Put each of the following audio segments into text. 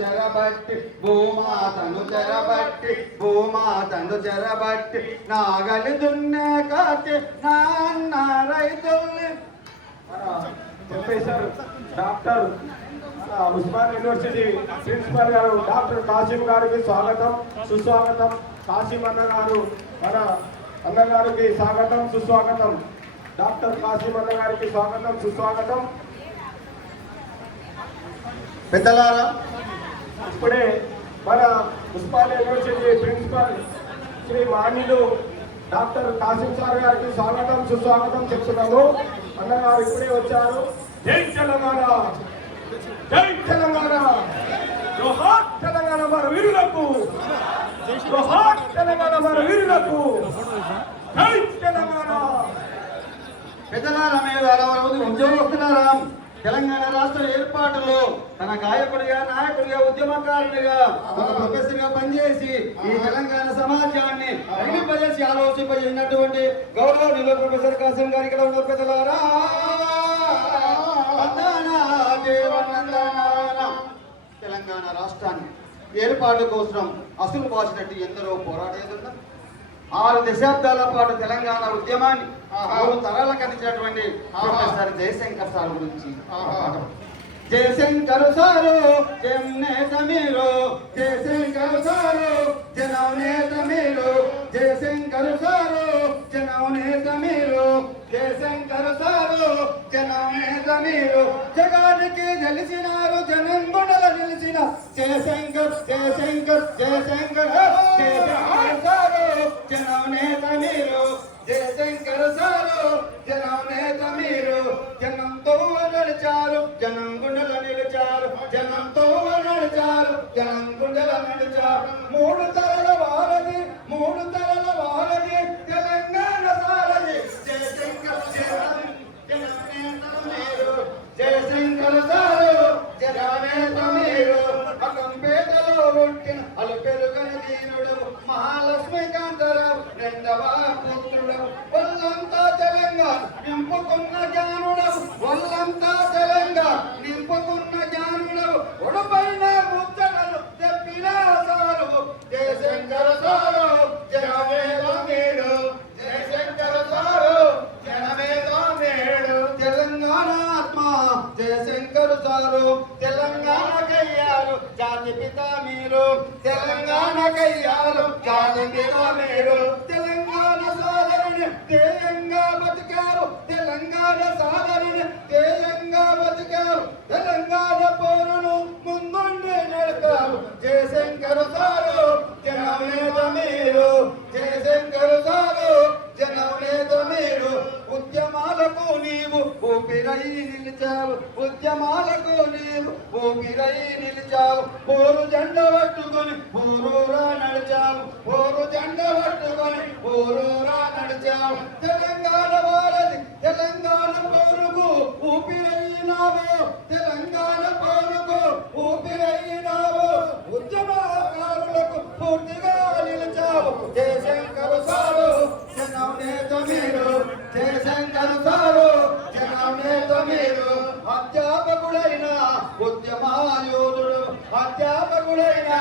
చెరబట్టి భూమాతను చెరబట్టి భూమాతను చెరబట్టి నాగలి దున్నే కాటి నాన్న రైతుల్ని professor doctor Osman university principal గారు డాక్టర్ కాసిం గారికి స్వాగతం సుస్వాగతం. కాసిం మన అన్నగారికి స్వాగతం సుస్వాగతం. డాక్టర్ కాసిం గారికి స్వాగతం సుస్వాగతం. పెద్దలారా, ఇప్పుడే మన ఉస్మాన్ యూనివర్సిటీ ప్రిన్సిపల్ శ్రీ మాన్యులు డాక్టర్ కాసిం సార్ గారికి స్వాగతం సుస్వాగతం చెప్తున్నాము. అన్నగారు ఇప్పుడే వచ్చారు. జై తెలంగాణ, జై తెలంగాణ, జోహార్ తెలంగాణ మన వీరులకు, జోహార్ తెలంగాణ మన వీరులకు, జై తెలంగాణ. పెద్దలారా, మీరు అలవరమంది ఉద్యోగస్తులారా, తెలంగాణ రాష్ట్ర ఏర్పాటులో తన గాయకుడిగా నాయకుడిగా ఉద్యమకారుడిగా ఒక ప్రొఫెసర్ గా పనిచేసి ఈ తెలంగాణ సమాజాన్ని అగ్నిపజేసి ఆలోచింపజేసినటువంటి గౌరవనీయులు ప్రొఫెసర్ కాసిం గారి ఇక్కడ ఉన్న పెద్దలారా, తెలంగాణ రాష్ట్రాన్ని ఏర్పాటు కోసం అసలు బాసినట్టు ఎందరో పోరాటేదున్నా 6 దశాబ్దాల పాటు తెలంగాణ ఉద్యమాన్ని 3 తరాలకు అందించినటువంటి ప్రొఫెసర్ జయశంకర్ సార్ గురించి. జయశంకర్ సారు జననేత మీరు, జయశంకర్ సారు జననేత మీరు, జయశంకర్ సారు జననేత మీరు, జయశంకర్ సారు జననేత మీరు. జగానికి తెలిసినారు జనం గుణల నిలిచిన జయశంకర్ జయశంకర్ జయశంకర్ జయశంకర్ సారు జననేత మీరు, జయశంకర్ సారు జననేత మీరు. జనంతో నడిచారు జనం గుండెల నిలిచారు, జనంతో నడిచారు జనం గుండెల నిలిచారు. 3 తరాల వారధి 3 తరాల వారధి తెలంగాణ సారథి జయశంకర్ జననేత మీరు, జయశంకర్ సారు జననేత మీరు. అకంపేటలో పుట్టిన అలు పెరుగని దీనుడు మహాలక్ష్మీకాంతరావు 2వ పుత్రుడు. ఒళ్ళంతా తెలంగాణ నింపుకున్న జ్ఞానుడవు, ఒళ్ళంతా తెలంగాణ నింపుకున్న జ్ఞానుడవు. ఒడపైన ముచ్చటలు తెప్పిన సారు జయశంకర్ సారు జనవేద మేడు, జయశంకర్ సారు జనవేద మేడు. తెలంగాణ ఆత్మ జయశంకర్ సారు తెలంగాణకయ్యారు జాతి పిత మీరు, తెలంగాణకయ్యారు జాతి పిత మీరు. తెలంగాణ సాధనని ధ్యేయంగా బతికారు, తెలంగాణ సాధనని ధ్యేయంగా బతికారు. తెలంగాణ పోరును ముందుండి నడిపారు జయశంకర్ సారు జననేత మీరు, జయశంకర్ సారు జననేత మీరు. ఉద్యమాలకు నీవు ఊపిరై నిలిచావు, ఉద్యమాలకు నీవు ఊపిరై నిలిచావు. పోరు జెండ పట్టుకొని ఊరూరా నడిచావు, పోరు జెండ పట్టుకొని ఊరూరా నడిచావు. తెలంగాణ వారధి తెలంగాణ పోరుకు ఊపిరైనావు, తెలంగాణ పోరుకు ఊపిరైనావు. ఉద్యమకారులకు పూర్తిగా నిలిచావు జయశంకర్ సారు జననేత మీరు, జయశంకర్ సారు జననేత మీరు. అధ్యాపకుడైన ఉద్యమాయోధుడు, అధ్యాపకుడైన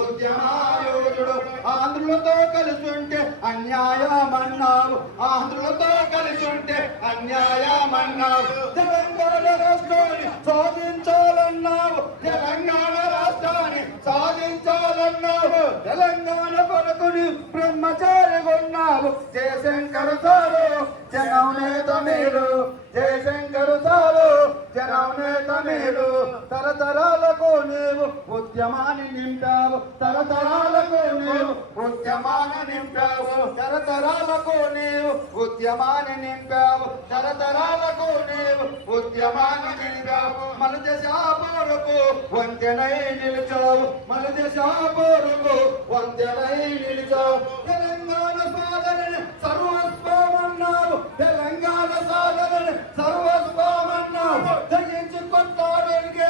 ఉద్యమాయోధుడు. ఆంధ్రులతో కలిసి ఉంటే అన్యాయమన్నావు, ఆంధ్రులతో కలిసి ఉంటే అన్యాయమన్నావు. తెలంగాణ రాష్ట్రాన్ని సాధించాలన్నావు, తెలంగాణ రాష్ట్రాన్ని సాధించాలన్నావు. తెలంగాణ కొరకుని బ్రహ్మచారి కొన్నావు జయశంకర్ సారు జననేత మీరు, జయశంకర్ సారు జననేత మీరు. తరతరాలకు నీవు ఉద్యమాన్ని నింపావు, తరతరాలకు నీవు ఉద్యమాన్ని నింపావు, తరతరాలకు నీవు ఉద్యమాన్ని నింపావు, తరతరాలకు నీవు ఉద్యమాన్ని నింపావు. మన దేశ పోరుకు వంతెనై నిలిచావు, మన దేశ పోరుకు వంతెనై నిలిచావు. తెలంగాణ సాధనని సర్వస్వమన్నావు, తెలంగాణ సాధనని సర్వస్వమన్నావు. తెగించి కొట్లాడేందుకే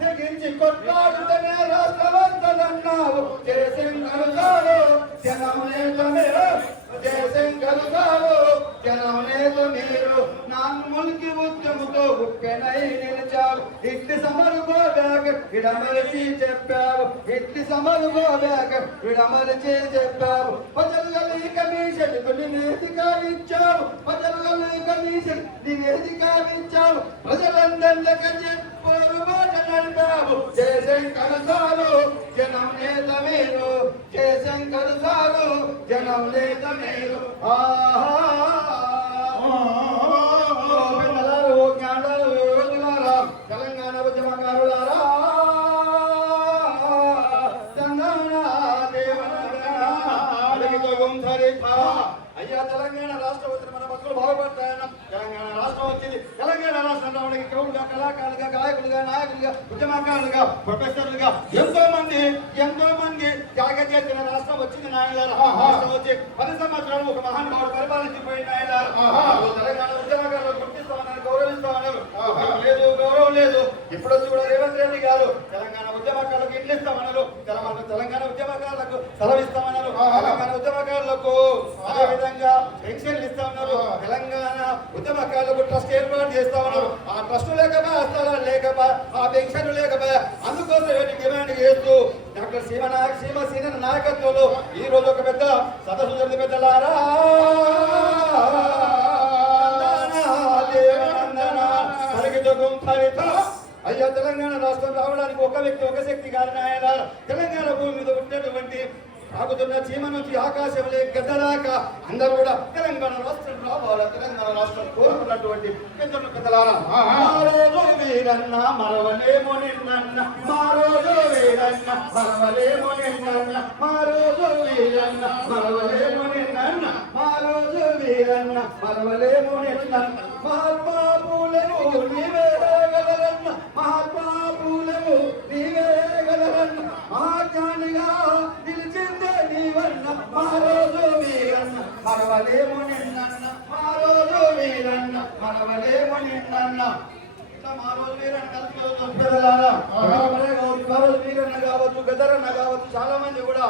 తెగించి కొట్లాడుతనే రాష్ట్రవంతనన్నావు జయశంకర్ సారు జననేత మీరు, జయశంకర్ సారు జననేత మీరు. నాన్ముల్కి ఉద్యమతో ఉప్పెనై నిలిచావు, ఇట్టి సమరు గోడాకి విడమరిచి చెప్పావు ఎట్టి సమరుగోలేక విడమరిచి చెప్పావు ప్రజలు గల్లి కమిషన్ నివేదిక ఇచ్చావు ప్రజలు గల్లి కమిషన్ నివేదిక ఇచ్చావు ప్రజలందరికీ చెప్పారు మాట నడిపావు జయశంకర్ సారు జనం నేత మీరు జయశంకర్ సారు జనం నేత మీరు తెలంగాణ ఉద్యమకారులారా అయ్యా తెలంగాణ రాష్ట్రం వచ్చిన మన బతుకులు బాగుపడతాయన్న తెలంగాణ రాష్ట్రం వచ్చింది తెలంగాణ రాష్ట్రంలో మనకి కవులుగా కళాకారులుగా గాయకులుగా నాయకులుగా ఉద్యమకారులుగా ప్రొఫెసర్లుగా ఎంతో మంది త్యాగం చేసిన రాష్ట్రం వచ్చింది నాయన రాష్ట్రం వచ్చి 10 సంవత్సరాలు ఒక మహానుభావుడు పరిపాలించిపోయిన ఆయన తెలంగాణ ఉద్యమకారులు గుర్తిస్తామన్నారు గౌరవిస్తామన్నారు గౌరవం లేదు ఇప్పుడు వచ్చి కూడా రేవంత్ రెడ్డి గారు తెలంగాణ ఉద్యమకారులకు ఇల్లు ఇస్తామన్నారు తెలంగాణ ఉద్యమకారులకు సెలవిస్తామన్నారు తెలంగాణ ఉద్యమకారులకు అదేవిధంగా పెన్షన్లు ఇస్తా ఉన్నారు తెలంగాణ ఉద్యమకారులకు ట్రస్ట్ ఏర్పాటు చేస్తా ఉన్నారు ఆ ట్రస్ట్ లేకపోయా స్థలాలు లేకపోయా ఆ పెన్షన్లు లేకపోయా అందుకోసం డిమాండ్ చేస్తూ డాక్టర్ సీమ నాయకత్వంలో ఈ రోజు ఒక పెద్ద సదస్సు జరిగింది పెద్దలారా అయ్యా తెలంగాణ రాష్ట్రం రావడానికి ఒక వ్యక్తి ఒక శక్తి కారణం ఆయన తెలంగాణ భూమి మీద ఉన్నటువంటి సాగుతున్న చీమ నుంచి ఆకాశంలో గద్దలాక అందరూ కూడా తెలంగాణ రాష్ట్రం రావాలా తెలంగాణ రాష్ట్రం కోరుకున్నటువంటి పెద్దలారా మారోజు వీరన్న మరవలేమో నిన్న మారోజు వీరన్న మరవలేమో నిన్న మారోజు వీరన్న మరవలేమో నిన్న మారోజు వీరన్న మరవలేమో నిన్న మహాత్మా పూలము నీవే గలరన్న మహాత్మా పూలము నీవే గలరన్న మహాజ్ఞానిగా నిలిచిందే నీవన్న మారోజు వీరన్న మరవలేమో నిన్న మారోజు వీరన్న మరవలేమో నిన్న వీరన్న కావచ్చు గదరన్న కావచ్చు చాలా మంది కూడా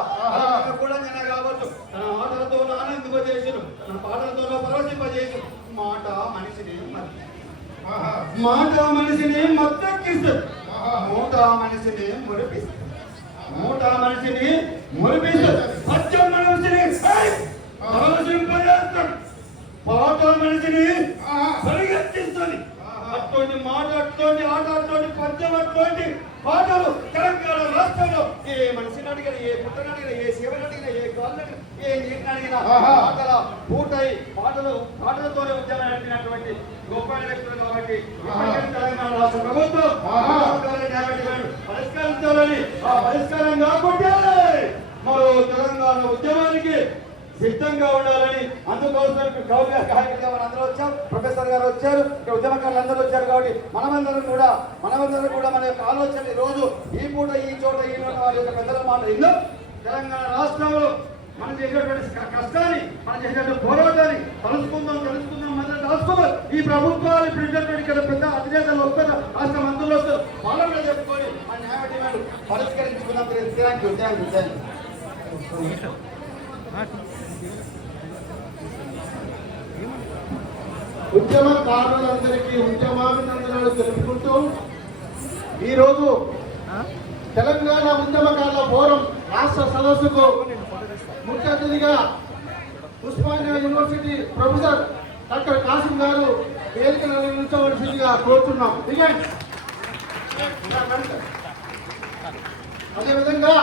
కావచ్చు తన ఆటలతో ఆనందింపజేసారు తన పాటలతో పరవశింపజేసారు మాట మనిషిని మత్తెక్కిస్తారు మూట మనిషిని మురిపిస్తారు సత్యం మనిషిని పరవశింపజేస్తాడు పాట మనిషిని పరిగెత్తిస్తుంది అటువంటి మాట అటువంటి ఆట అటువంటి పద్యం అటువంటి పాటలు తెలంగాణ రాష్ట్రంలో ఏ మనిషిని అడిగిన ఏ పుట్టని అడిగిన ఏ శివని అడిగిన ఏ కాళ్ళని అడిగిన ఏ నీటిని అడిగిన పాటల పూటై పాటలతోనే ఉద్యమం నడిపినటువంటి గొప్ప వ్యక్తులు కాబట్టి తెలంగాణ రాష్ట్ర ప్రభుత్వం పరిష్కరించాలని ఆ పరిష్కారం కాకుండా మరో తెలంగాణ ఉద్యమానికి సిద్ధంగా ఉండాలని అందుకోసం గౌరవ కార్యక్రమం అందరూ వచ్చాం ప్రొఫెసర్ గారు వచ్చారు ఉద్యమకారులు అందరూ వచ్చారు కాబట్టి మనమందరం కూడా మన యొక్క ఆలోచన రోజు ఈ పూట ఈ చోట ఈ వారి యొక్క పెద్దల మాట ఇల్లు తెలంగాణ రాష్ట్రంలో మనం చేసేటువంటి కష్టాన్ని మనం చేసేటువంటి పోరాటాన్ని తెలుసుకుందాం మనం రాసుకోవాలి ఈ ప్రభుత్వాలు ఇప్పుడు ఇక్కడ పెద్ద అధినేతలు వస్తారు రాష్ట్ర మంత్రులు వస్తారు వాళ్ళు కూడా చెప్పుకొని మన న్యాయ డిమాండ్ పరిష్కరించుకున్నాం. ఉద్యమకారులందరికీ ఉద్యమాభినందనలు తెలుపుకుంటూ ఈరోజు తెలంగాణ ఉద్యమకారుల ఫోరం రాష్ట్ర సదస్సుకు ముఖ్య అతిథిగా Osmania University professor doctor Kasim గారు వేదికను నిర్వహించవలసిందిగా కోరుతున్నాం. అదేవిధంగా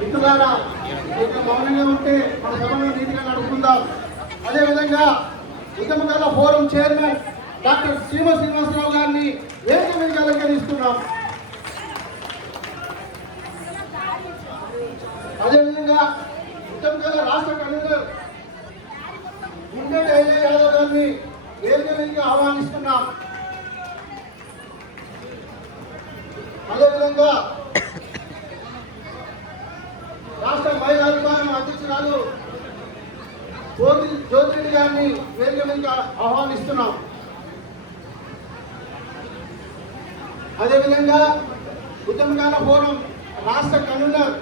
మిత్రులారా మౌనంగా ఉంటే మన సభను నీతిగా నడుపుకుందాం. అదేవిధంగా ఉద్యమకారుల ఫోరం చైర్మన్ డాక్టర్ శ్రీనివాసరావు గారిని వేదిక మీదకి అలంకరిస్తున్నాం. అదేవిధంగా ఉద్యమకారుల రాష్ట్ర కన్వీనర్ ముందటి ఐలే యాదవ్ గారిని వేదిక మీదకి ఆహ్వానిస్తున్నాం. అదేవిధంగా రాష్ట్ర మహిళా విభాగం అధ్యక్షురాలు జ్యోతిరెడ్డి గారిని వేదిక మీదకి ఆహ్వానిస్తున్నాం. అదేవిధంగా ఉద్యమకారుల ఫోరం రాష్ట్ర కన్వీనర్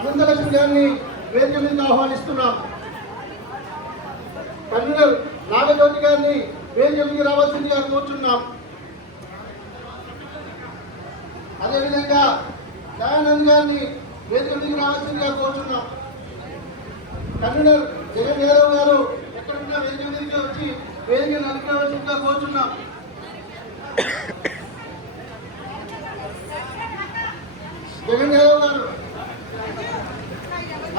అనంతలక్ష్మి గారిని వేదిక మీదకి ఆహ్వానిస్తున్నాం. కన్వీనర్ నాగజ్యోతి గారిని వేదికకి రావాల్సిందిగా కోరుచున్నాం. అదేవిధంగా దయానంద్ గారిని వేదికకి రావాల్సిందిగా కోరుచున్నాం. కన్వీనర్ జగన్ యాదవ్ గారు ఎక్కడున్నా వేదిక మీదకి వచ్చి వేదికను అనుకోవాల్సిందిగా కోరుచున్నాం. జగన్ యాదవ్ గారు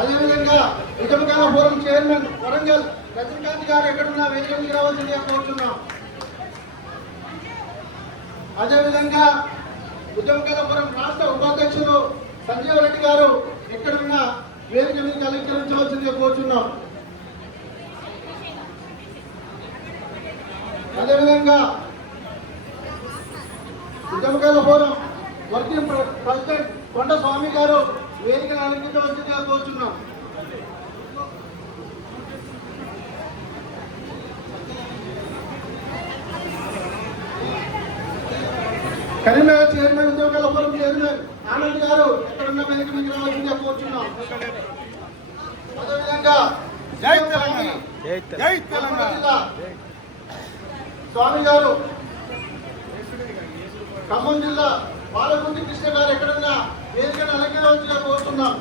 అదేవిధంగా ఉద్యమకాల ఫోరం చైర్మన్ వరంగల్ రజనీకాంత్ గారు ఎక్కడున్నా వేదిక మీదకి రావాల్సిందిగా కోరుచున్నాం. అదేవిధంగా ఉద్యమకాల ఫోరం రాష్ట్ర ఉపాధ్యక్షులు సంజీవ్ రెడ్డి గారు ఎక్కడున్నా వేదిక మీదకి అలంకరించవలసిందిగా కోరుచున్నాం. అదేవిధంగా ఉద్యమకాల ఫోరం వర్కింగ్ ప్రెసిడెంట్ కొండ స్వామి గారు వేదికను అలంకరించవలసిందిగా కోరుచున్నాం. కరీంనగర్ చైర్మన్ ఉద్యోగాల ఫోరం చైర్మన్ ఆనంద్ గారు ఎక్కడున్న వేదిక మీద రావాల్సిందిగా కోరుచున్నాం. అదేవిధంగా జై తెలంగాణ, జై తెలంగాణ. స్వామి గారు ఖమ్మం జిల్లా బాలకుంటి కృష్ణ గారు ఎక్కడున్నా వేదికను అలంకరించవలసిందిగా కోరుతున్నాం.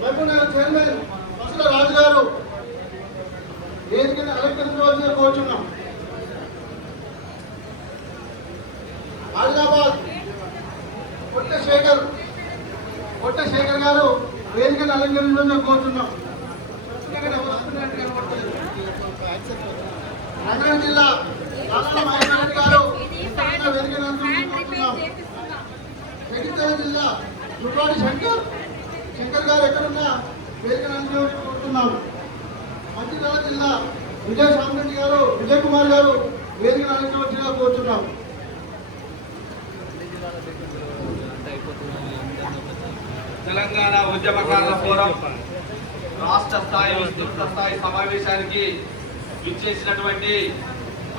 మహబూబ్నగర్ చైర్మన్ వసుల రాజు గారు వేదికను అలంకరించవలసిందిగా కోరుచున్నాం. ఆదిలాబాద్ కొట్ట శేఖర్ గారు వేదికను అలంకరించవలసిందిగా కోరుచున్నాం. రంగారెడ్డి జిల్లా రాష్ట్ర మహేశ్వరరెడ్డి గారు వేదికను అలంకరించవలసిందిగా కోరుచున్నాం. జగిత్యాల జిల్లా దుర్వాడి శంకర్ గారు ఎక్కడున్నా వేదికను అలంకరించవలసిందిగా కోరుతున్నాం. మంచిర్యాల జిల్లా విజయ్ కుమార్ గారు వేదికను అలంకరించవలసిందిగా కోరుచున్నాం. తెలంగాణ ఉద్యమకారుల ఫోరం రాష్ట్ర స్థాయి విస్తృత స్థాయి సమావేశానికి ఇచ్చేసినటువంటి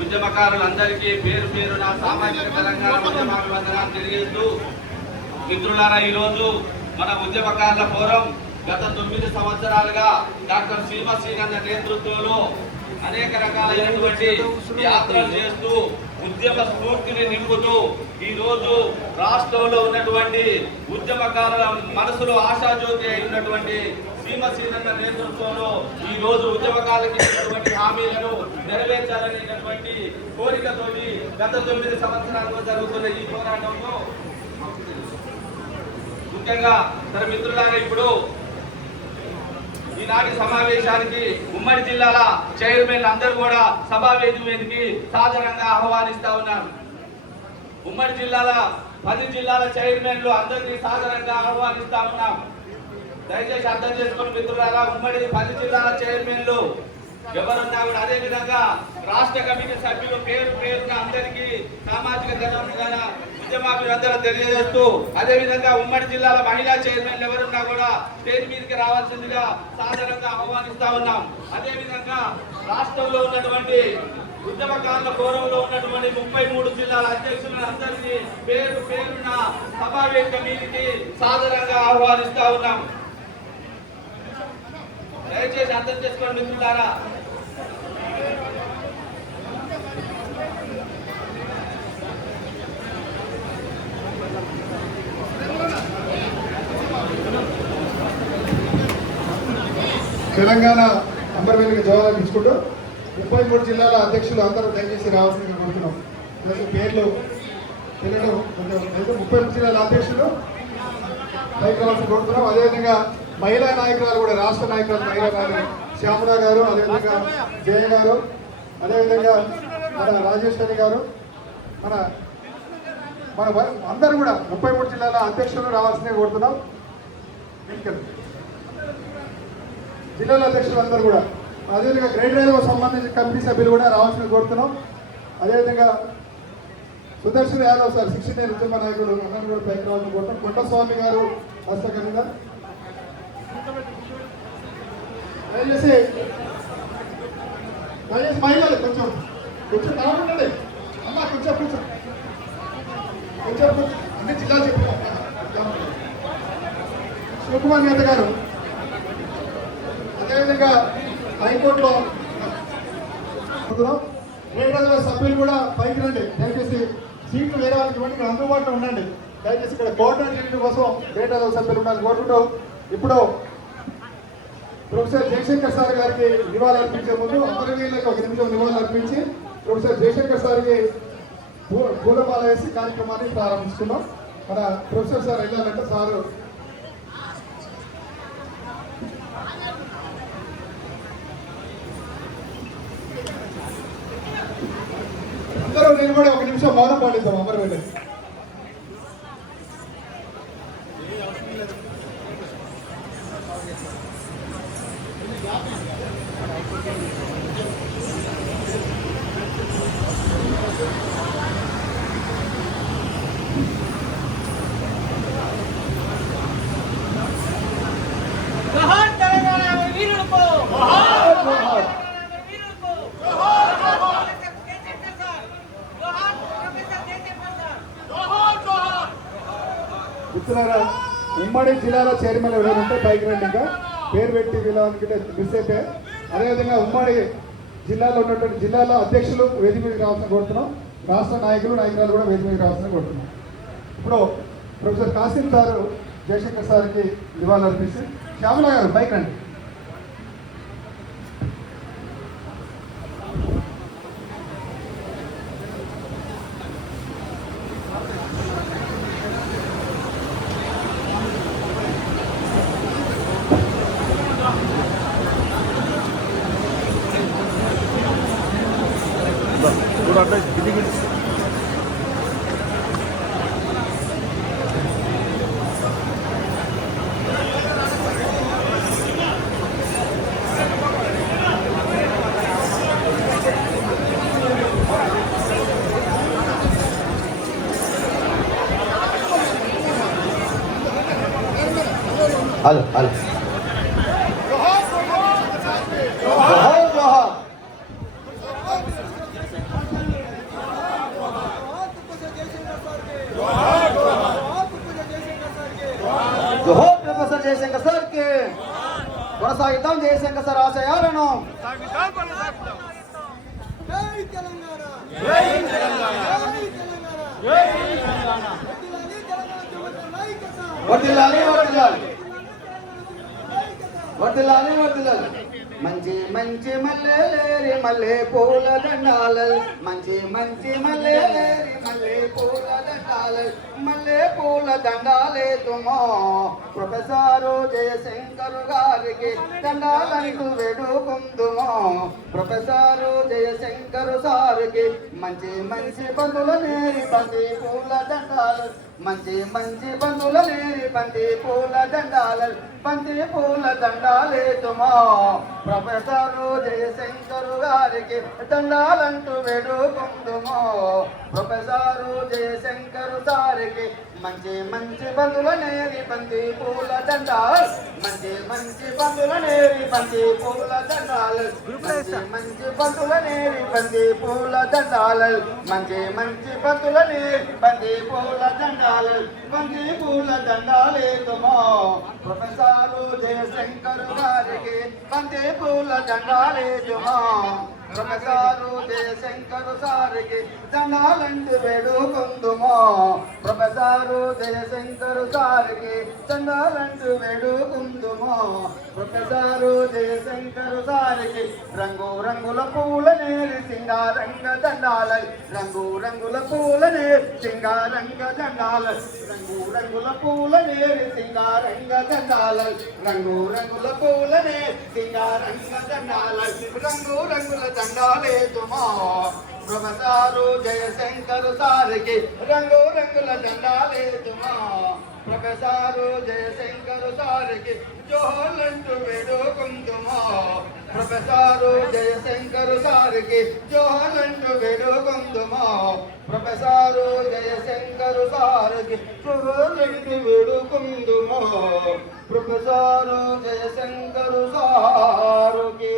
ఉద్యమకారులందరికీ పేరు పేరున సామాజిక తెలంగాణ ఉద్యమాభివందనాలు తెలియజేస్తూ, మిత్రులారా, ఈరోజు మన ఉద్యమకారుల ఫోరం గత 9 సంవత్సరాలుగా డాక్టర్ శ్రీమశ్రీనంద నేతృత్వంలో అనేక రకాలైనటువంటి యాత్రలు చేస్తూ ఉద్యమ స్ఫూర్తిని నింపుతూ ఈ రోజు రాష్ట్రంలో ఉన్నటువంటి ఉద్యమకారుల మనసులో ఆశాజ్యోతి అయి ఉన్నటువంటి శ్రీమశ్రీనంద నేతృత్వంలో ఈ రోజు ఉద్యమకారులకు ఇచ్చినటువంటి హామీలను నెరవేర్చాలనేటటువంటి కోరికతోటి గత 9 సంవత్సరాలుగా జరుగుతున్న ఈ పోరాటంలో ముఖ్యంగా తన మిత్రులారా, ఇప్పుడు ఈనాటి సమావేశానికి ఉమ్మడి జిల్లాల చైర్మన్ అందరూ కూడా సభావేదిక మీదకి సాధారణంగా ఆహ్వానిస్తా ఉన్నారు. ఉమ్మడి జిల్లాల 10 జిల్లాల చైర్మన్లు అందరినీ సాధారణంగా ఆహ్వానిస్తా ఉన్నాం. దయచేసి అర్థం చేసుకుని మిత్రులారా, ఉమ్మడి 10 జిల్లాల చైర్మన్లు ఎవరున్నా కూడా, అదే విధంగా రాష్ట్ర కమిటీ సభ్యులు పేరు పేరున అందరికీ సామాజిక తెలంగాణ ఉద్యమాభివందనలు తెలియజేస్తూ, అదే విధంగా ఉమ్మడి జిల్లాల మహిళా చైర్మన్లు ఎవరున్నా కూడా స్టేజ్ మీదకి రావాల్సిందిగా సాధారణంగా ఆహ్వానిస్తా ఉన్నాం. అదే విధంగా రాష్ట్రంలో ఉన్నటువంటి ఉద్యమకారుల ఫోరంలో ఉన్నటువంటి 33 జిల్లాల అధ్యక్షులను అందరినీ పేరు పేరున సమావేశ మీదకి సాధారణంగా ఆహ్వానిస్తా ఉన్నాం. దయచేసి అర్థం చేసుకోండి మిత్రులారా. తెలంగాణ అంబర్వేలికి జవాబు ఇచ్చుకుంటూ 33 జిల్లాల అధ్యక్షులు అందరూ దయచేసి రావాల్సిందిగా కోరుతున్నాం. పేర్లు తెలియడం కొంచెం 33 జిల్లాల అధ్యక్షులు పైకి రావాల్సి కోరుతున్నాం. అదేవిధంగా మహిళా నాయకురాలు కూడా, రాష్ట్ర నాయకురాలు మహిళా నాయకులు శ్యామల గారు, అదేవిధంగా జయ గారు, అదేవిధంగా మన రాజేశ్వరి గారు, మన అందరూ కూడా 33 జిల్లాల అధ్యక్షులు రావాల్సిందిగా కోరుతున్నాం. జిల్లాల అధ్యక్షులు అందరూ కూడా, అదేవిధంగా గ్రేడ్ రైల్వే సంబంధించిన కమిటీ సభ్యులు కూడా రావాల్సింది కోరుతున్నాం. అదేవిధంగా సుదర్శన్ యాదవ్ సార్ 69 ఉద్యమ నాయకులు అందరూ కూడా పైకి రావాల్సిన కోరుతున్నాం. కొండస్వామి గారు హస్తకర్ణిగా దయచేసి మహిళలు కొంచెం రావాలండి అమ్మా, కొంచెం అన్ని జిల్లాలు చెప్పారు. శివకుమార్ నేత గారు, అదేవిధంగా హైకోర్టులో రేటర్ల సభ్యులు కూడా పైకి రండి. దయచేసి సీట్లు వేరే వాళ్ళకి ఇవ్వండి, ఇక్కడ అందుబాటులో ఉండండి. దయచేసి ఇక్కడ కోఆర్డినేట్ చేయడం కోసం రేటర్ల సభ్యులు ఉండాలని కోరుకుంటూ ఇప్పుడు ప్రొఫెసర్ జయశంకర్ సార్ గారికి నివాళులు అర్పించే ముందు అందరి వీళ్ళకి ఒక నిమిషం నివాళులు అర్పించి ప్రొఫెసర్ జయశంకర్ సార్కి పూలమాల వేసి కార్యక్రమాన్ని ప్రారంభిస్తున్నాం. మన ప్రొఫెసర్ సార్ వెళ్ళాలంటే సారు అందరూ నిలబడి ఒక నిమిషం మౌనం పాటిద్దాం. అందరూ వెళ్ళి మిత్రులారా, ఉమ్మడి జిల్లాల చైర్మన్ ఎవరైనా ఉంటే పైకి రండి. ఇంకా పేరు పెట్టి వీళ్ళకి మిస్ అయితే అదేవిధంగా ఉమ్మడి జిల్లాలో ఉన్నటువంటి జిల్లాల అధ్యక్షులు వేదిక మీదకి రావాల్సిన కోరుతున్నాం. రాష్ట్ర నాయకురాలు కూడా వేదిక మీదకి రావాల్సిన కోరుతున్నాం. ఇప్పుడు ప్రొఫెసర్ కాసిం సారు జయశంకర్ సార్కి నివాళులు అర్పిస్తే శ్యామల గారు పైకి రండి. హలో హలో జోహార్ ప్రొఫెసర్ జయశంకర్ సార్ కి కొనసాగిద్దాం జయశంకర్ సార్ ఆశయాలను. జై తెలంగాణ, జై తెలంగాణ, జై తెలంగాణ. వర్ధిల్లాలి వర్ధిల్లాలి వర్ధిల్లాలి వర్ధిల్లాలి. మంచి మంచి మల్లెలేరి మల్లె పూల దండాల, మంచి మంచి మల్లెలేరి మల్లె పూల దండాల, మల్లె పూల దండాలే తుమో ప్రొఫెసరు జయశంకర్ గారికి దండాలంటూ వేడుకుందుమో. ప్రొఫెసరు జయశంకర్ సార్కి మంచి మంచి బంధుల నేరి బంతి పూల దండాలు, మంచి మంచి బంధుల నేరి బంతి పూల దండాలు, బంతి పూల దండాలే తుమో ప్రొఫెసరు జయశంకర్ గారికి దండాలంటూ వేడుకుందుమో. ప్రొఫెసరు జయశంకర్ సార్కి మంచి మంచి బంధుల నేరి బంతి పూల దండాలు, మంచి మంచి బంధుల నేరి బంతి పూల దండాలు, మంచి మంచి బంధుల నేరి బంతి పూల దండాలు, మంచి మంచి బంధుల నేరి బంతి పూల దండాలు, బంతి పూల దండాలే తుమో ప్రొఫెసరు జయశంకర్ గారికి బంతి పూల దండాలే తుమో. ప్రొఫెసరు జయశంకర్ సార్కి దండాలంటూ వేడుకుందుమో. ప్రొఫెసరు జయశంకర్ సార్కి దండాలంటూ వేడుకుందుమో. ప్రొఫెసరు జయశంకర్ సార్కి రంగు రంగుల పూల నేరి సింగారంగ దండాల, రంగు రంగుల పూల నేరి సింగారంగ దండాల, రంగు రంగుల పూల నేరి సింగారంగ దండాల, రంగు రంగుల పూల నేరి సింగారంగ దండాల, రంగు రంగుల దండాలే తుమో ప్రొఫెసరు జయశంకర్ సార్కి రంగు రంగుల దండాలే తుమో. ప్రొఫెసరు జయశంకర్ సార్కి జోహార్లంటూ వేడుకుందుమో. ప్రొఫెసరు జయశంకర్ సార్కి జోహార్లంటూ వేడుకుందుమో. ప్రొఫెసరు జయశంకర్ సార్కి జోహార్లంటూ వేడుకుందుమో. ప్రొఫెసరు జయశంకర్ సార్కి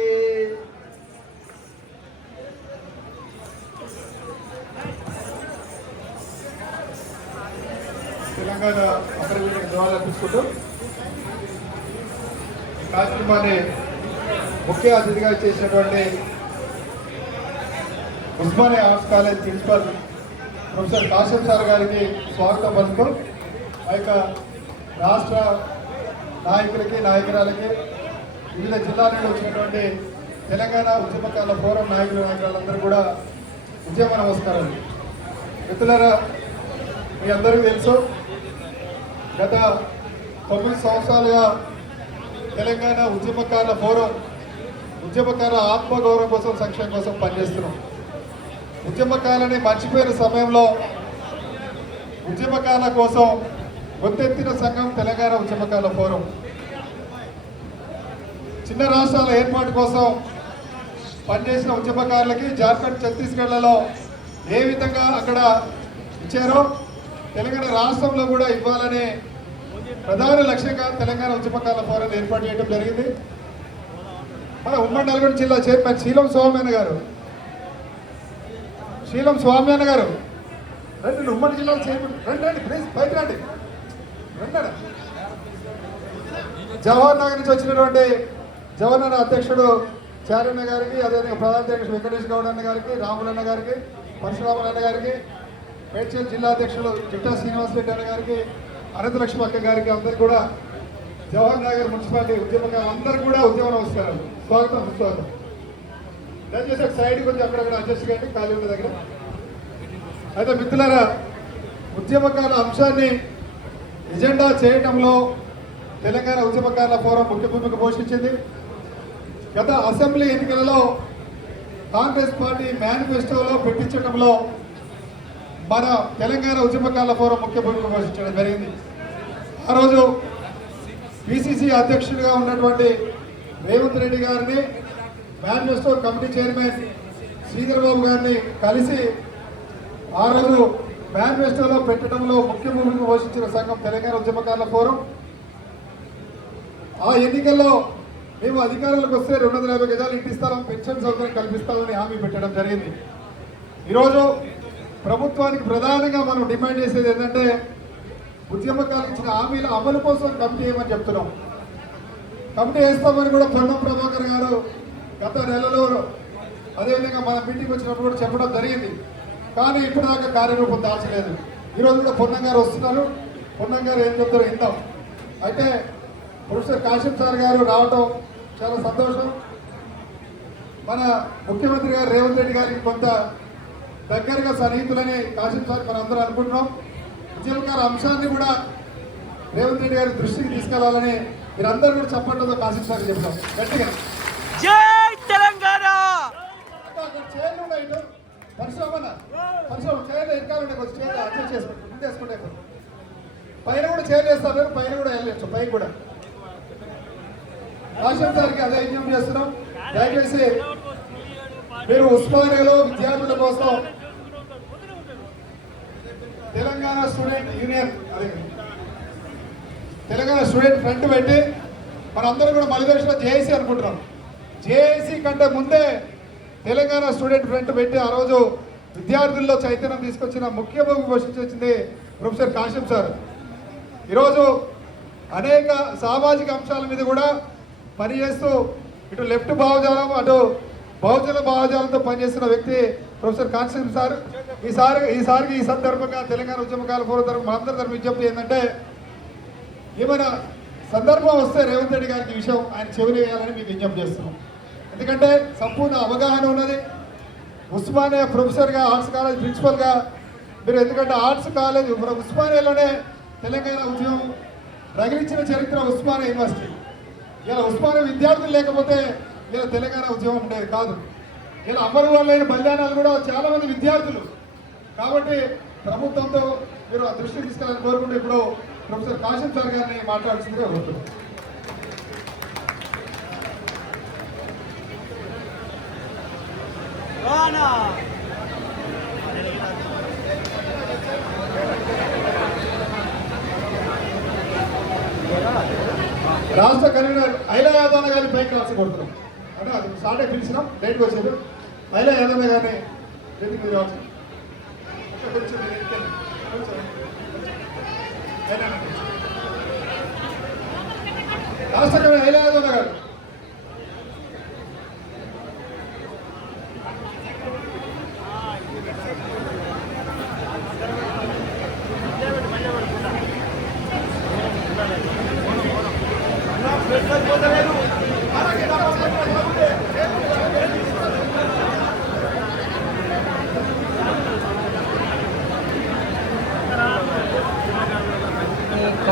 తెలంగాణ అందరూ వీళ్ళకి నివాళులు అర్పించుకుంటూ కార్యక్రమాన్ని ముఖ్య అతిథిగా చేసినటువంటి Osmania arts college principal professor Kasam sir గారికి స్వాగతం పలుకుతూ ఆ యొక్క రాష్ట్ర నాయకులకి నాయకురాలకి వివిధ జిల్లాల నుండి వచ్చినటువంటి తెలంగాణ ఉద్యమకాల ఫోరం నాయకులందరూ కూడా ఉద్యమ నమస్కారాలు. మిత్రులారా, మీ అందరికీ తెలుసు గత 9 సంవత్సరాలుగా తెలంగాణ ఉద్యమకారుల ఫోరం ఉద్యమకారుల ఆత్మగౌరవం కోసం సంక్షేమం కోసం పనిచేస్తున్నాం. ఉద్యమకాలని మర్చిపోయిన సమయంలో ఉద్యమకారుల కోసం గొంతెత్తిన సంఘం తెలంగాణ ఉద్యమకారుల ఫోరం. చిన్న రాష్ట్రాల ఏర్పాటు కోసం పనిచేసిన ఉద్యమకారులకి జార్ఖండ్ ఛత్తీస్గఢ్లలో ఏ విధంగా అక్కడ ఇచ్చారో తెలంగాణ రాష్ట్రంలో కూడా ఇవ్వాలనే ప్రధాన లక్ష్యంగా తెలంగాణ ఉద్యమకారుల ఫోరం ఏర్పాటు చేయడం జరిగింది. మన ఉమ్మడి నల్గొండ జిల్లా చైర్మన్ శీలం స్వామ్యాన్న గారు రండి. ఉమ్మడి జిల్లా చైర్మన్ రండి ప్లీజ్ బయట రండి. జవహర్ నగర్ నుంచి వచ్చినటువంటి జవహర్ నగర్ అధ్యక్షుడు చారన్న గారికి, అదేవిధంగా ప్రధాన అధ్యక్షుడు వెంకటేష్ గౌడ్ అన్న గారికి, రాములన్న గారికి, పరశురామన్న గారికి, మేడ్చల్ జిల్లా అధ్యక్షుడు చిట్టా శ్రీనివాసరెడ్డి అన్న గారికి, అనంతలక్ష్మి అక్క గారికి, అందరికీ కూడా జవహర్ నగర్ మున్సిపాలిటీ ఉద్యమకారులు అందరూ కూడా ఉద్యమ నమస్కారాలు. స్వాగతం సుస్వాగతం. దయచేసి ఒక సైడ్ కొంచెం అక్కడక్కడ అడ్జస్ట్ చేయండి ఖాళీ ఉన్న దగ్గర. అయితే మిత్రులారా, ఉద్యమకారుల అంశాన్ని ఎజెండా చేయడంలో తెలంగాణ ఉద్యమకారుల ఫోరం ముఖ్య భూమిక పోషించింది. గత అసెంబ్లీ ఎన్నికలలో కాంగ్రెస్ పార్టీ మేనిఫెస్టోలో పెట్టించడంలో మన తెలంగాణ ఉద్యమకారుల ఫోరం ముఖ్య భూమిక పోషించడం జరిగింది. ఆ రోజు పిసిసి అధ్యక్షుడిగా ఉన్నటువంటి రేవంత్ రెడ్డి గారిని, manifesto committee chairman Sridhar Babu గారిని కలిసి ఆ రోజు మేనిఫెస్టోలో పెట్టడంలో ముఖ్య భూమిక పోషించిన సంఘం తెలంగాణ ఉద్యమకారుల ఫోరం. ఆ ఎన్నికల్లో మేము అధికారంలోకి వస్తే 250 గజాలు ఇంటి స్థలం, పెన్షన్ సౌకర్యం కల్పిస్తామని హామీ పెట్టడం జరిగింది. ఈరోజు ప్రభుత్వానికి ప్రధానంగా మనం డిమాండ్ చేసేది ఏంటంటే ఉద్యమకారులకు ఇచ్చిన హామీల అమలు కోసం కమిటీ వేయమని చెప్తున్నాం. కమిటీ వేస్తామని కూడా పొన్నం ప్రభాకర్ గారు గత నెలలో అదేవిధంగా మన మీటింగ్ వచ్చినప్పుడు కూడా చెప్పడం జరిగింది. కానీ ఇప్పటిదాకా కార్యరూపం దాల్చలేదు. ఈరోజు కూడా పొన్నం గారు వస్తున్నారు. పొన్నం గారు ఏం చెప్తారో విందాం. అయితే ప్రొఫెసర్ కాశం సార్ గారు రావటం చాలా సంతోషం. మన ముఖ్యమంత్రి గారు రేవంత్ రెడ్డి గారికి కొంత దగ్గరగా సన్నిహితులని కాశం సార్ మనం అందరూ అనుకుంటున్నాం. ఉద్యమకాల అంశాన్ని కూడా రేవంత్ రెడ్డి గారి దృష్టికి తీసుకెళ్లాలని మీరందరూ కూడా చెప్పండి. కాశం సార్ చెప్తాం గట్టిగా. జై తెలంగాణ. చైర్లు ఉన్నాయి, పరిశ్రమ చైర్లు ఎన్నికలు ఉండే కొంచెం చైర్లు అడ్జస్ట్ చేసుకుంటాం, ముందేసుకుంటే పైన కూడా చైర్లు వేస్తారు, పైన కూడా వెళ్ళచ్చు. పైన కూడా కాశం సార్కి అదే విజ్ఞప్తి చేస్తున్నాం. దయచేసి మీరు ఉస్మానియాలో విద్యార్థుల కోసం తెలంగాణ స్టూడెంట్ యూనియన్, అదే తెలంగాణ స్టూడెంట్ ఫ్రంట్ పెట్టి మనందరం కూడా మలిదర్శిలో జేఏసీ అనుకుంటున్నాం. జేఏసీ కంటే ముందే తెలంగాణ స్టూడెంట్ ఫ్రంట్ పెట్టి ఆ రోజు విద్యార్థుల్లో చైతన్యం తీసుకొచ్చిన ముఖ్య భూమిక పోషించింది ప్రొఫెసర్ కాశం సార్. ఈరోజు అనేక సామాజిక అంశాల మీద కూడా పనిచేస్తూ ఇటు లెఫ్ట్ భావజాలం అటు బహుజన భావజాలంతో పనిచేస్తున్న వ్యక్తి ప్రొఫెసర్ కాశం సార్. ఈసారికి ఈ సందర్భంగా తెలంగాణ ఉద్యమకాల ఫోరం తరఫున మనందరి తరఫున విజ్ఞప్తి ఏంటంటే, ఏమైనా సందర్భం వస్తే రేవంత్ రెడ్డి గారికి విషయం ఆయన చెవిని వేయాలని మీకు విజ్ఞప్తి చేస్తున్నాం. ఎందుకంటే సంపూర్ణ అవగాహన ఉన్నది. ఉస్మానియా ప్రొఫెసర్గా, ఆర్ట్స్ కాలేజ్ ప్రిన్సిపల్గా మీరు, ఎందుకంటే ఆర్ట్స్ కాలేజ్ ఉస్మానియాలోనే తెలంగాణ ఉద్యమం రగిలించిన చరిత్ర ఉస్మానియా యూనివర్సిటీ. ఇలా ఉస్మానియా విద్యార్థులు లేకపోతే ఇలా తెలంగాణ ఉద్యమం ఉండేది కాదు. ఇలా అమరులైన బలిదానాలు కూడా చాలా మంది విద్యార్థులు. కాబట్టి ప్రభుత్వంతో మీరు ఆ దృష్టి తీసుకెళ్ళాలని కోరుకుంటే ఇప్పుడు ప్రొఫెసర్ కాశం సార్ గారిని మాట్లాడాల్సిందిగా కోరుతున్నాను. రాష్ట్ర కన్వీనర్ ఐలా యాదవ్ గారిని పైకి రాసి కొడుతున్నాం. అంటే అది సాడే పిలిచినాం, లేట్గా వచ్చారు. ఐలా యాదవ్ గారిని వేదిక మీద రావచ్చు. రాష్ట్ర కన్వీనర్ ఐలా యాదవ్ గారు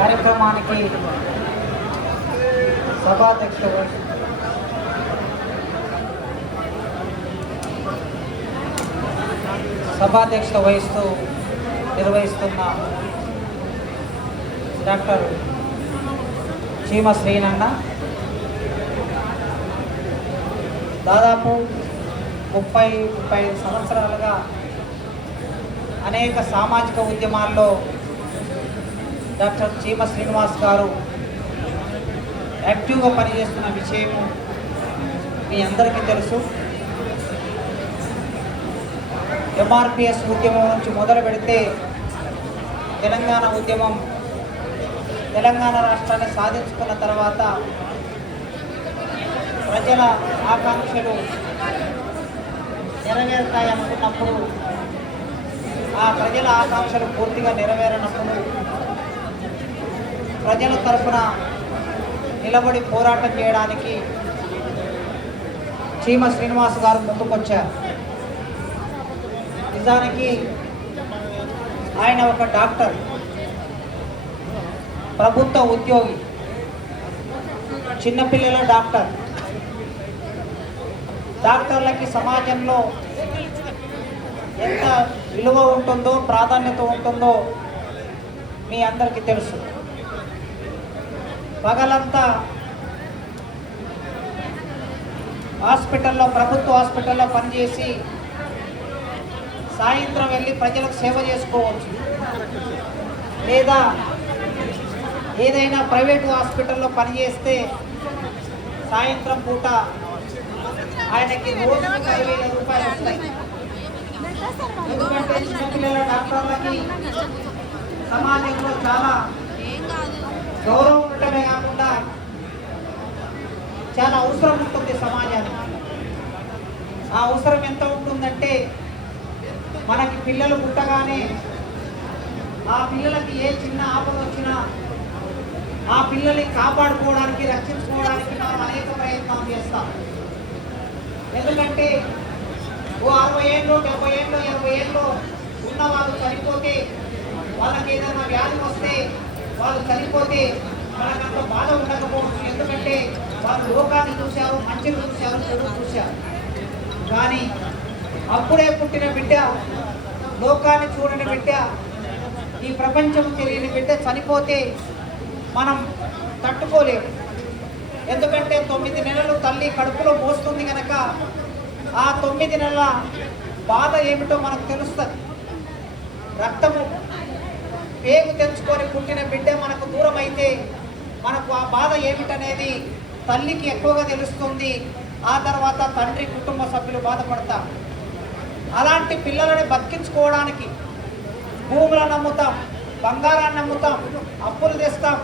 కార్యక్రమానికి సభాధ్యక్షత వహిస్తూ నిర్వహిస్తున్న డాక్టర్ చీమ శ్రీనన్న దాదాపు 30-35 సంవత్సరాలుగా అనేక సామాజిక ఉద్యమాల్లో డాక్టర్ చీమ శ్రీనివాస్ గారు యాక్టివ్గా పనిచేస్తున్న విషయం మీ అందరికీ తెలుసు. ఎంఆర్పిఎస్ ఉద్యమం నుంచి మొదలు పెడితే తెలంగాణ ఉద్యమం తెలంగాణ రాష్ట్రాన్ని సాధించుకున్న తర్వాత ప్రజల ఆకాంక్షలు నెరవేరుతాయనుకున్నప్పుడు ఆ ప్రజల ఆకాంక్షలు పూర్తిగా నెరవేరనప్పుడు ప్రజల తరఫున నిలబడి పోరాటం చేయడానికి చీమ శ్రీనివాస్ గారు ముందుకొచ్చారు. నిజానికి ఆయన ఒక డాక్టర్, ప్రభుత్వ ఉద్యోగి, చిన్నపిల్లల డాక్టర్. డాక్టర్లకి సమాజంలో ఎంత విలువ ఉంటుందో, ప్రాధాన్యత ఉంటుందో మీ అందరికీ తెలుసు. పగలంతా హాస్పిటల్లో, ప్రభుత్వ హాస్పిటల్లో పనిచేసి సాయంత్రం వెళ్ళి ప్రజలకు సేవ చేసుకోవచ్చు. లేదా ఏదైనా ప్రైవేటు హాస్పిటల్లో పనిచేస్తే సాయంత్రం పూట ఆయనకి రోజు 10,000 రూపాయలు వస్తాయి. ఎందుకంటే చిన్నపిల్లల డాక్టర్లకి సమాజంలో చాలా గౌరవం ఉండటమే కాకుండా చాలా అవసరం ఉంటుంది సమాజానికి. ఆ అవసరం ఎంత ఉంటుందంటే, మనకి పిల్లలు పుట్టగానే ఆ పిల్లలకి ఏ చిన్న ఆపద వచ్చినా ఆ పిల్లల్ని కాపాడుకోవడానికి, రక్షించుకోవడానికి మనం అనేక ప్రయత్నాలు చేస్తాం. ఎందుకంటే ఓ 60 ఏళ్ళు, 70 ఏళ్ళు, 80 ఏళ్ళు ఉన్న వాళ్ళు చనిపోతే, వాళ్ళకి ఏదైనా వ్యాధి వస్తే వాళ్ళు చనిపోతే మనకంత బాధ ఉండకపోవచ్చు. ఎందుకంటే వాళ్ళు లోకాన్ని చూశారు, మంచిని చూశారు, చెడు చూశారు. కానీ అప్పుడే పుట్టిన బిడ్డ, లోకాన్ని చూడని బిడ్డ, ఈ ప్రపంచం తెలియని బిడ్డ చనిపోతే మనం తట్టుకోలేము. ఎందుకంటే 9 నెలలు తల్లి కడుపులో మోస్తుంది కనుక ఆ 9 నెలల బాధ ఏమిటో మనకు తెలుస్తుంది. రక్తము పేగు తెంచుకొని పుట్టిన బిడ్డ మనకు దూరం అయితే మనకు ఆ బాధ ఏమిటనేది తల్లికి ఎక్కువగా తెలుస్తుంది. ఆ తర్వాత తండ్రి, కుటుంబ సభ్యులు బాధపడతారు. అలాంటి పిల్లలని బతికించుకోవడానికి భూములను అమ్ముతాం, బంగారాన్ని అమ్ముతాం, అప్పులు తెస్తాం,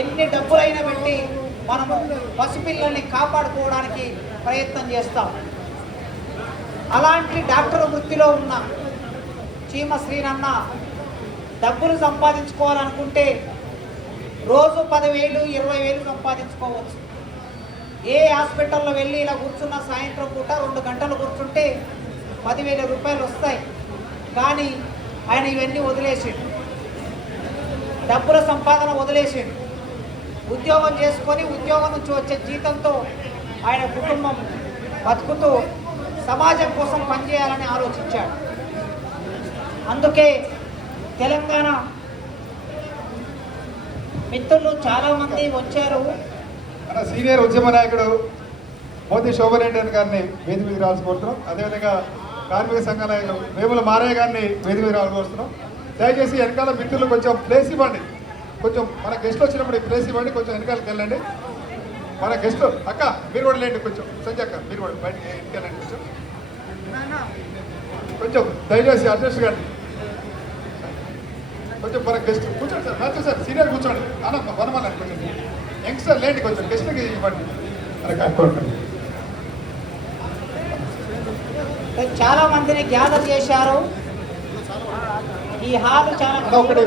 ఎన్ని డబ్బులైనా పెట్టి మనము పసిపిల్లల్ని కాపాడుకోవడానికి ప్రయత్నం చేస్తాం. అలాంటి డాక్టర్ వృత్తిలో ఉన్న చీమ శ్రీనన్న డబ్బులు సంపాదించుకోవాలనుకుంటే రోజు 10,000, 20,000 సంపాదించుకోవచ్చు. ఏ హాస్పిటల్లో వెళ్ళి ఇలా కూర్చున్న సాయంత్రం పూట 2 గంటలు కూర్చుంటే 10,000 రూపాయలు వస్తాయి. కానీ ఆయన ఇవన్నీ వదిలేసాడు, డబ్బుల సంపాదన వదిలేసాడు. ఉద్యోగం చేసుకొని ఉద్యోగం నుంచి వచ్చే జీతంతో ఆయన కుటుంబం బతుకుతూ సమాజం కోసం పనిచేయాలని ఆలోచించాడు. అందుకే తెలంగాణ మిత్రులు చాలామంది వచ్చారు. మన సీనియర్ ఉద్యమ నాయకుడు మోదీ శోభనేంద్రన్ గారిని వేదిక మీద రావాల్సి కోరుతున్నాం. అదేవిధంగా కార్మిక సంఘ నాయకులు వేముల మారయ్య గారిని వేదిక మీద రావాల్సి కోరుతున్నాం. దయచేసి వెనకాల మిత్రులు కొంచెం ప్లేస్ ఇవ్వండి. కొంచెం మన గెస్ట్లు వచ్చినప్పుడు ఈ ప్లేస్ ఇవ్వండి. కొంచెం వెనకాలకి వెళ్ళండి. మన గెస్ట్లు అక్క మీరు కూడా లేండి. కొంచెం సంజయ్ అక్క మీరు కూడా బయటకి వెళ్ళండి. కొంచెం దయచేసి అడ్రస్ గారిని కొంచెం మన గెస్ట్ కూర్చోండి సార్. నచ్చ సార్ సీనియర్ కూర్చోండి. వనమల్లండి కొంచెం యంగ్స్టర్ లేండి. కొంచెం గెస్ట్కి ఇవ్వండి. చాలా మందిని గ్యాదర్ చేశారు. ఈ హాల్ చాలా ఒకటి